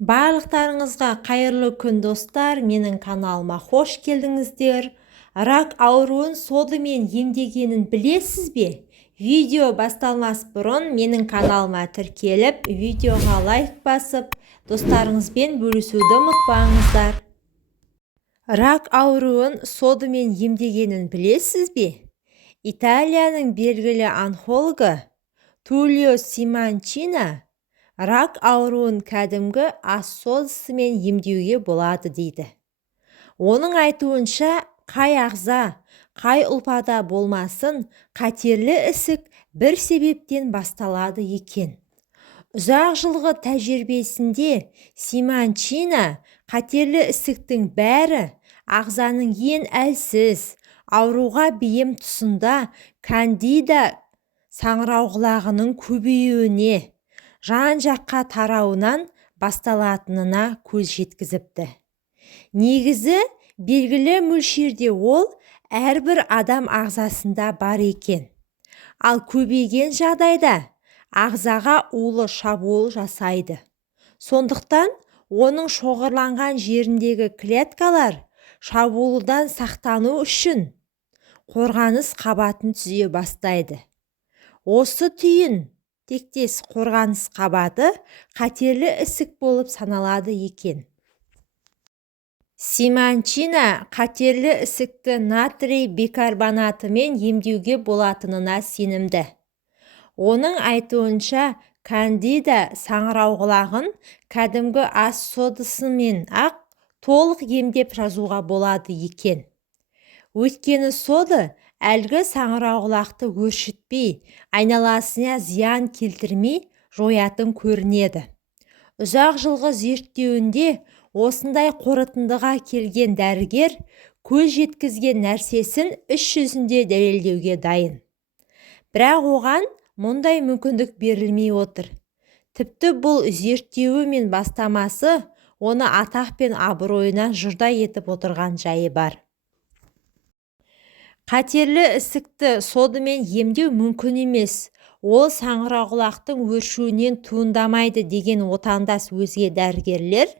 Барлықтарыңызға қайырлы күн достар, менің каналыма қош келдіңіздер. Рак ауруын содымен емдегенін білесіз бе? Видео басталмас бұрын менің каналыма тіркеліп, видеоға лайк басып, достарыңызбен бөлісуді ұмытпаңыздар. Рак ауруын содымен емдегенін білесіз бе? Италияның белгілі онкологы Тулио Симончина рак ауруын кәдімгі ас содасымен емдеуге болады дейді. Оның айтуынша, қай ағза, қай ұлпада болмасын, қатерлі ісік бір себептен басталады екен. Ұзақ жылғы тәжірибесінде Симончина қатерлі ісіктің бәрі ағзаның ең әлсіз, ауруға бейім тұсында кандида саңырауқұлағының көбеюіне, жан-жаққа тарауынан басталатынына көз жеткізіпті. Негізі белгілі мөлшерде ол әрбір адам ағзасында бар екен. Ал көбейген жағдайда ағзаға улы шабуыл жасайды. Сондықтан оның шоғырланған жеріндегі клеткалар шабуылдан сақтану үшін қорғаныс қабатын түзей бастайды. Осы түйін тектес қорғаныс қабаты қатерлі ісік болып саналады екен. Симончина қатерлі ісікті натрий бикарбонатымен емдеуге болатынына сенімді. Оның айтуынша, кандида саңырауқұлағын кәдімгі ас содасымен ақ толық емдеп жазуға болады екен. Өйткені сода әлгі саңырауқұлақты өршітпей, айналасына зиян келтірмей жоятын көрінеді. Ұзақ жылғы зерттеуінде осындай қорытындыға келген дәрігер көз жеткізген нәрсесін іс жүзінде дәлелдеуге дайын. Бірақ оған мұндай мүмкіндік берілмей отыр. Тіпті бұл зерттеуі мен бастамасы оны атақ пен абыройына жұрдай етіп отырған жайы бар. Қатерлі ісікті содымен емдеу мүмкін емес. Ол саңырауқұлақтың өршуінен туындамайды деген отандас өзге дәрігерлер,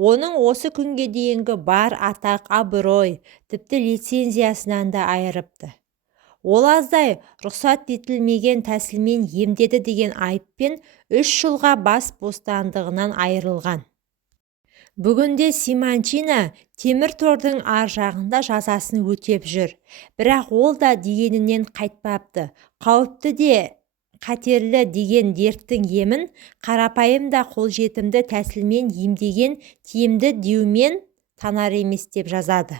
оның осы күнге дейінгі бар атақ, абырой, тіпті лицензиясынан да айырыпты. Ол аздай рұқсат етілмеген тәсілмен емдеді деген айыппен 3 жылға бас бостандығынан айырылған. Бүгінде Симончина темір тордың ар жағында жазасын өтеп жүр. Бірақ ол да дегенінен қайтпапты. Қауіпті де қатерлі деген дерттің емін қарапайым да қолжетімді тәсілмен емдеген тиімді деумен танар емес деп жазады.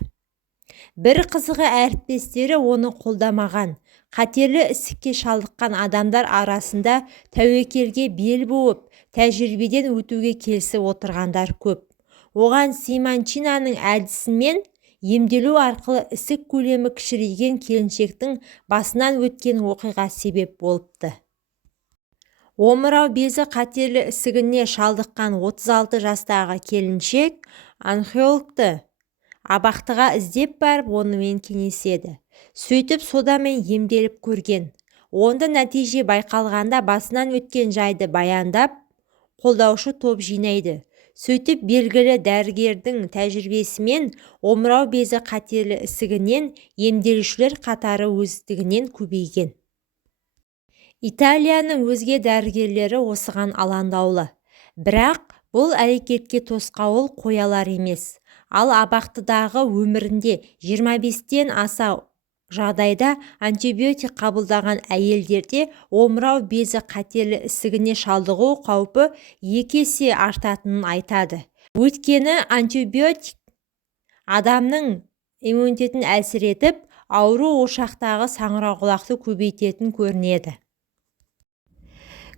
Бір қызығы әріптестері оны қолдамаған. Қатерлі ісікке шалдыққан адамдар арасында тәуекелге бел буып, тәжірибеден өтуге келісіп отырғандар көп. Оған Симончинаның әдісімен емделу арқылы ісік көлемі кішірейген келіншектің басынан өткен оқиға себеп болыпты. Омырау безі қатерлі ісігіне шалдыққан 36 жастағы келіншек онкологты абақтыға іздеп барып онымен кеңеседі. Сөйтіп содамен емделіп көрген. Онда нәтиже байқалғанда басынан өткен жайды баяндап, қолдаушы топ жинайды. Сөйтіп белгілі дәрігердің тәжірибесімен омырау безі қатерлі ісігінен емделушілер қатары өздігінен көбейген. Италияның өзге дәрігерлері осыған алаңдаулы. Бірақ бұл әрекетке тосқауыл қоялар емес. Ал абақтыдағы өмірінде 25-тен аса жағдайда антибиотик қабылдаған әйелдерде омырау безі қатерлі ісігіне шалдығу қаупі 2 есе артатынын айтады. Өйткені антибиотик адамның иммунитетін әлсіретіп, ауру ошақтағы саңырауқұлақты көбейтетін көрінеді.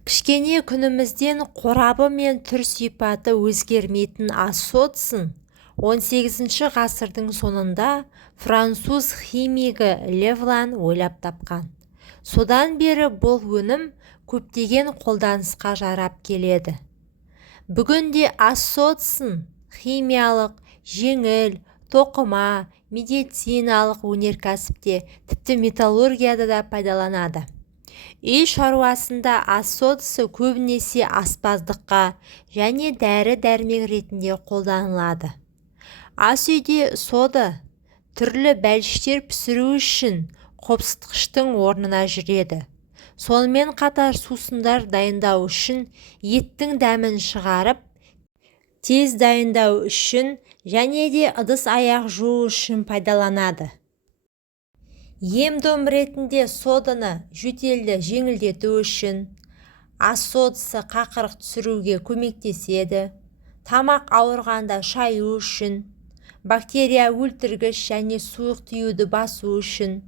Кішкене күнімізден қорабы мен түр сипаты өзгермейтін ас содасын 18 ғасырдың сонында француз химигі Левлан ойлап тапқан. Содан бері бұл өнім көптеген қолданысқа жарап келеді. Бүгінде ас содасын химиялық, жеңіл, тоқыма, медициналық өнеркәсіпте, тіпті металлургияда да пайдаланады. Үй шаруасында ас содасы көбінесе аспаздыққа және дәрі-дәрмек ретінде қолданылады. Ас үйде сода түрлі бәліштер пісіру үшін қопсытқыштың орнына жүреді. Сонымен қатар сусындар дайындау үшін, еттің дәмін шығарып, тез дайындау үшін және де ыдыс-аяқ жуу үшін пайдаланады. Ем-дом ретінде соданы жөтелді жеңілдету үшін, ас содасы қақырық түсіруге көмектеседі. Тамақ ауырғанда шаю үшін, бактерия өлтіргіш және суық тиюді басу үшін,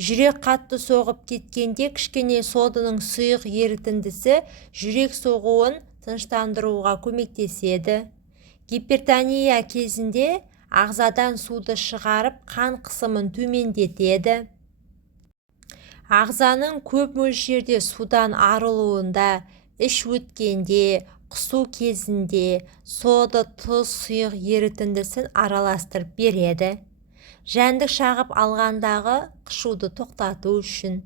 жүрек қатты соғып кеткенде кішкене соданың сұйық ерітіндісі жүрек соғуын тыныштандыруға көмектеседі. Гипертония кезінде ағзадан суды шығарып, қан қысымын төмендетеді. Ағзаның көп мөлшерде судан арылуында, іш өткенде, құсу кезінде сода, тұз, сұйық ерітіндісін араластырып береді. Жәндік шағып алғандағы қышуды тоқтату үшін,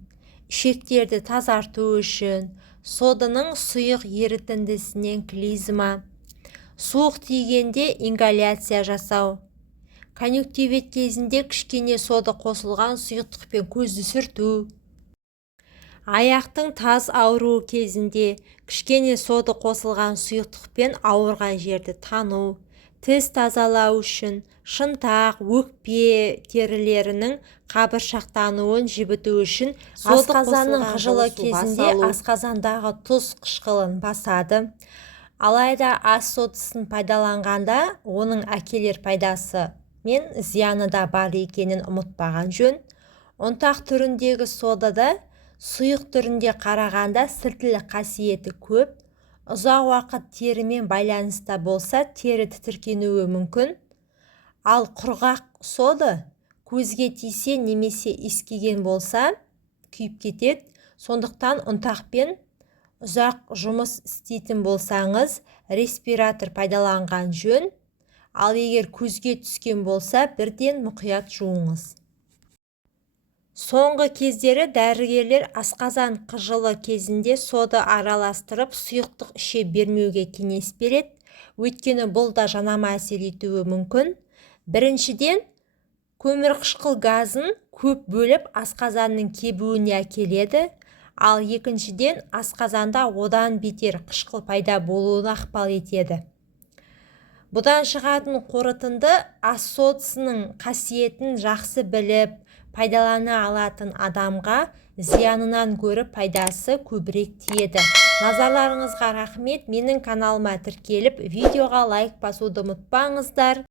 ішектерді тазарту үшін, соданың сұйық ерітіндісінен клизма, суық тигенде ингаляция жасау, конъюнктивит кезінде кішкене сода қосылған сұйықтықпен көзді сүрту, аяқтың таз ауруы кезінде кішкене сода қосылған сұйықтықпен ауырған жерді тану, тіс тазалау үшін, шынтақ, өкпе терілерінің қабыршақтануын жібіту үшін, асқазанның қыжылы кезінде асқазандағы тұз қышқылын басады. Алайда ас содасын пайдаланғанда оның әкелер пайдасы мен зияны да бар екенін ұмытпаған жөн. Ұнтақ түріндегі содада сұйық түрінде қарағанда сіртілік қасиеті көп. Ұзақ уақыт терімен байланыста болса, тері тітіркенуі мүмкін. Ал құрғақ сода көзге тисе немесе иіскеген болса, күйіп кетеді. Сондықтан ұнтақпен ұзақ жұмыс істейтін болсаңыз, респиратор пайдаланған жөн. Ал егер көзге түскен болса, бірден мұқият жуыңыз. Соңғы кездері дәрігерлер асқазан қыжылы кезінде сода араластырып, сұйықтық іше бермеуге кеңес береді. Өйткені бұл да жанама әсер етуі мүмкін. Біріншіден, көмірқышқыл газын көп бөліп асқазанның кебуіне әкеледі. Ал екіншіден, асқазанда одан бетер қышқыл пайда болуына ықпал етеді. Бұдан шығатын қорытынды, ас содасының қасиетін жақсы біліп, пайдалана алатын адамға зиянынан гөрі пайдасы көбірек тиеді. Назарларыңызға рахмет. Менің каналыма тіркеліп, видеоға лайк басуды ұмытпаңыздар.